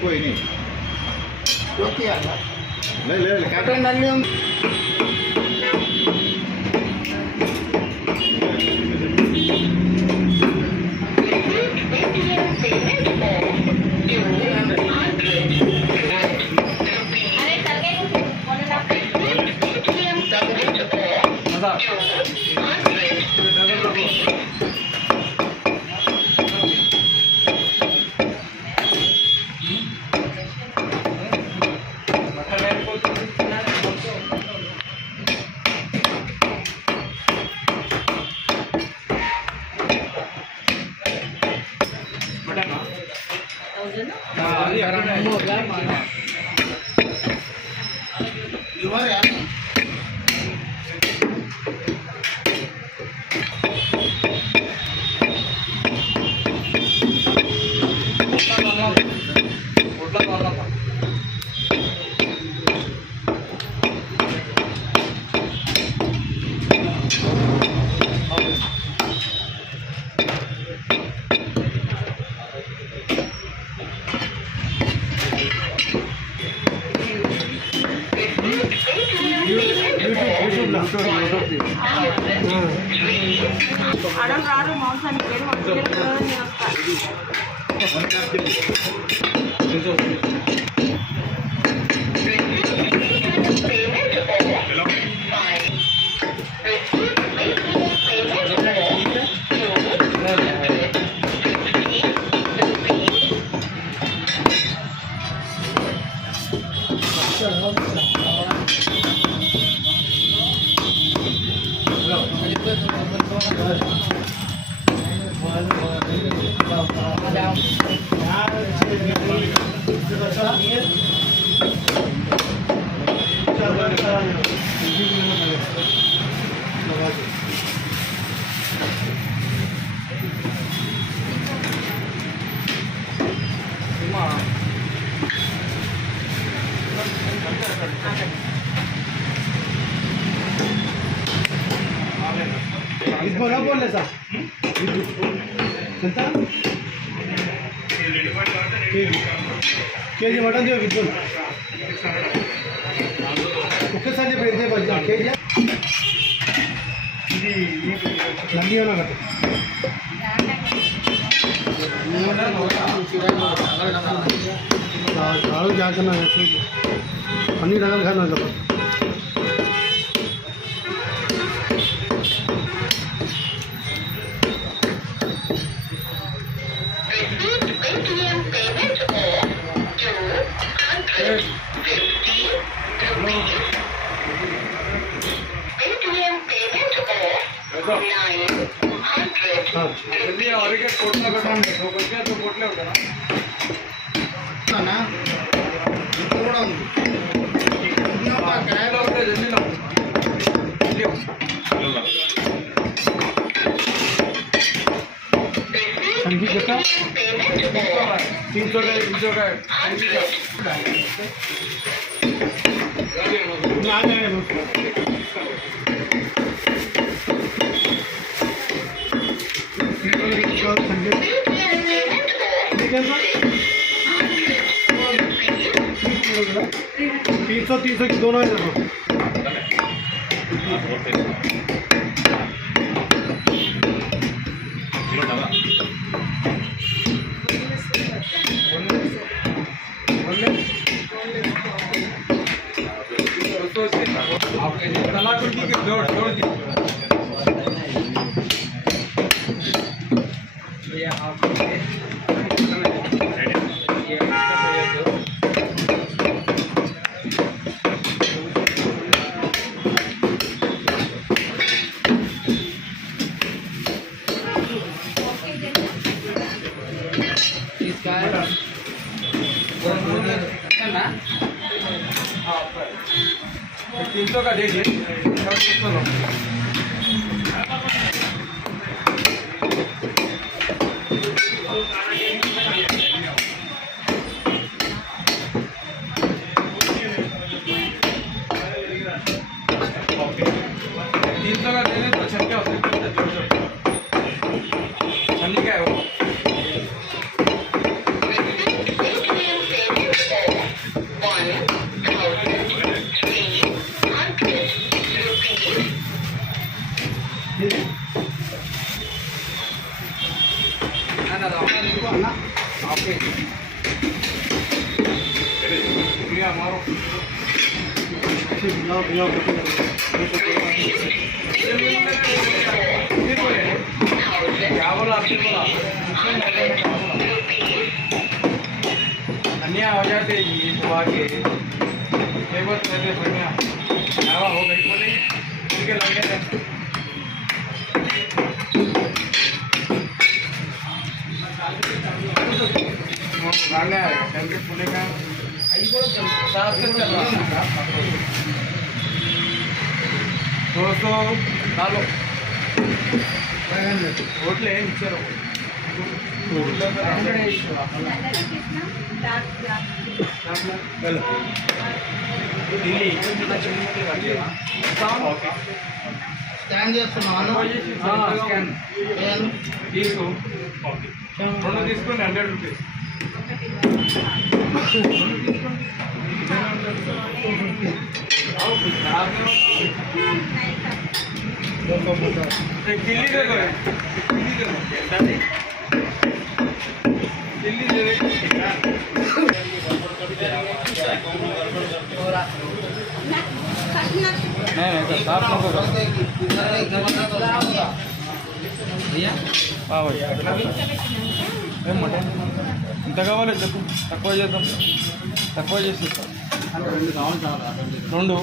कोई नहीं तो क्या ले ले काटन डाल लिया बोनलेस केजी मटन दियो बिल्कुल ओके सारे प्रेम दे बजा केजी ఇది నంది అన్న కట్ట आलू क्या करना है पनीर डाल खाना जब संगीत का 300 का तीन सौ की दोनों है ना? हाँ 300 का दे दिए और 200 लो। धनिया हो जाते जी धोआ के एक बार करते बढ़िया हवा हो गई बोले ठीक है लगे गाने आएगा टेंके पुणे का साथ से चल रहा है 200 डालो होटल है नीचे रहो दिल्ली స్కాన్ చేస్తున్నాను స్కాన్ తీసుకో రెండు తీసుకొని 100 రూపీస్ दिल्ली दे दो दिल्ली दे दे नहीं तो साफ नको भैया మటన్ ఎంత కావాలి చెప్పు తక్కువ చేద్దాం తక్కువ చేసి రెండు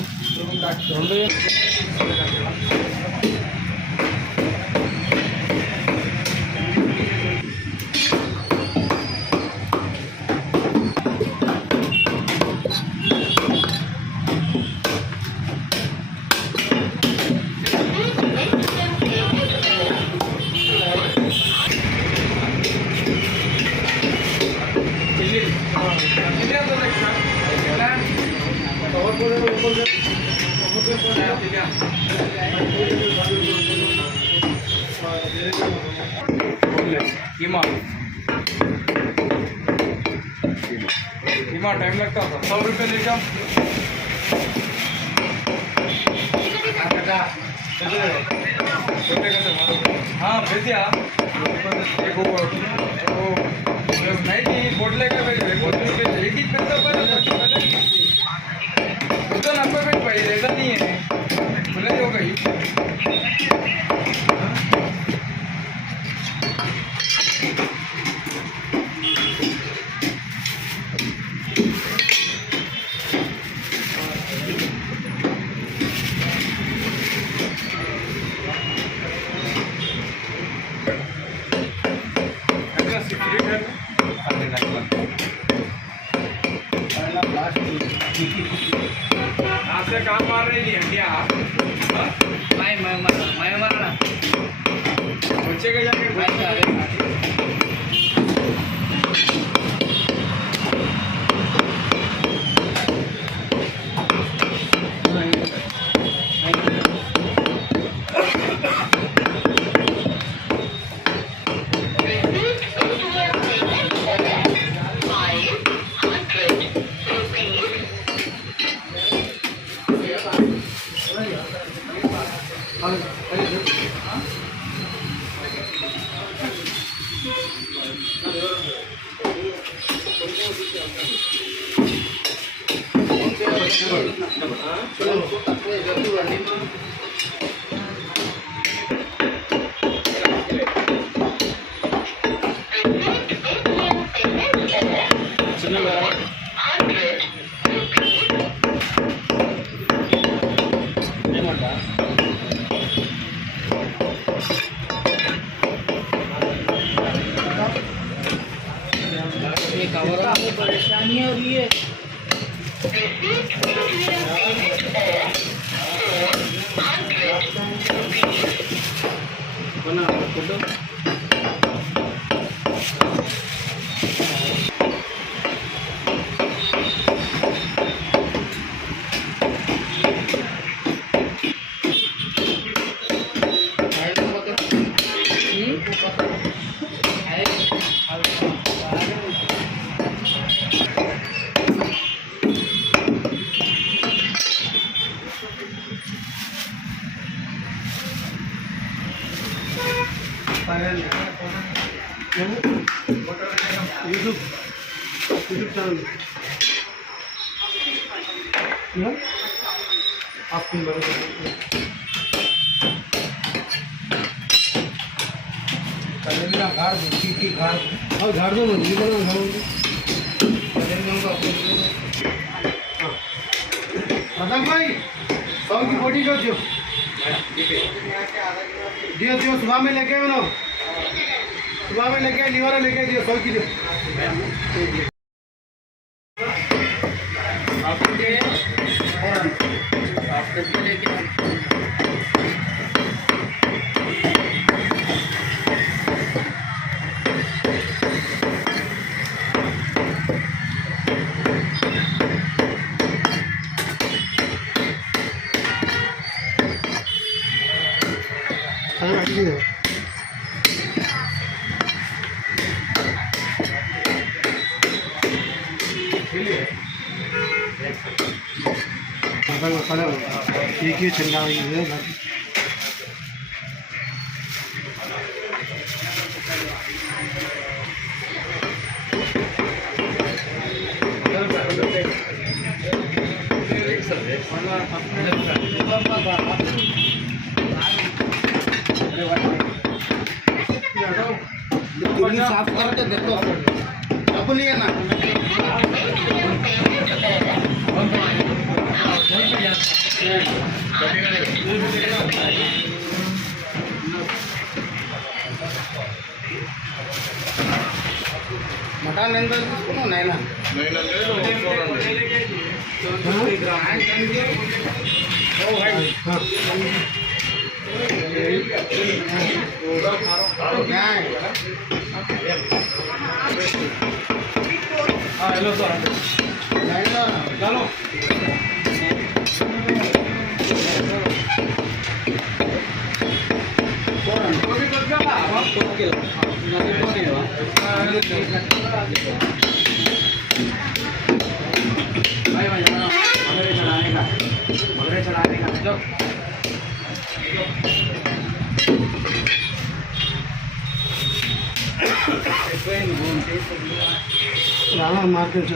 कीमा टाइम लगता था 100 रुपये ले जाओ हाँ भेजिए एक नहीं जी बोटले का भेज एक ही पैसा तो 90 मिनट भाई ऐसा नहीं है बोले हो गई आपसे काम मार रही है क्या मैं मारना बच्चे का जाके परेशानी हो रही है यूट्यूब चैनल आपको घाड़ दो की घाड़ और झाड़ दो मंदिर बना प्रधान भाई 100 की बोटी जो दियो दियो दियो सुबह में लेके आओ ना सुबह में लेके लीवर लेके दियो 100 की दियो मसाला एक ही ठंडा हुई है साफ करके देखो अब लिए ना మటన్ ఎంత తీసుకున్నావు నైనా हेलो सर चलो मार्केट से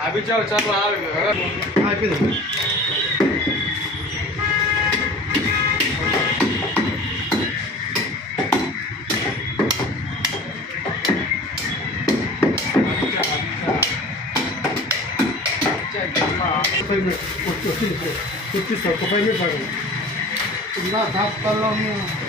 अभी चल चल कुछ 5 मिनट ना साफ कर लो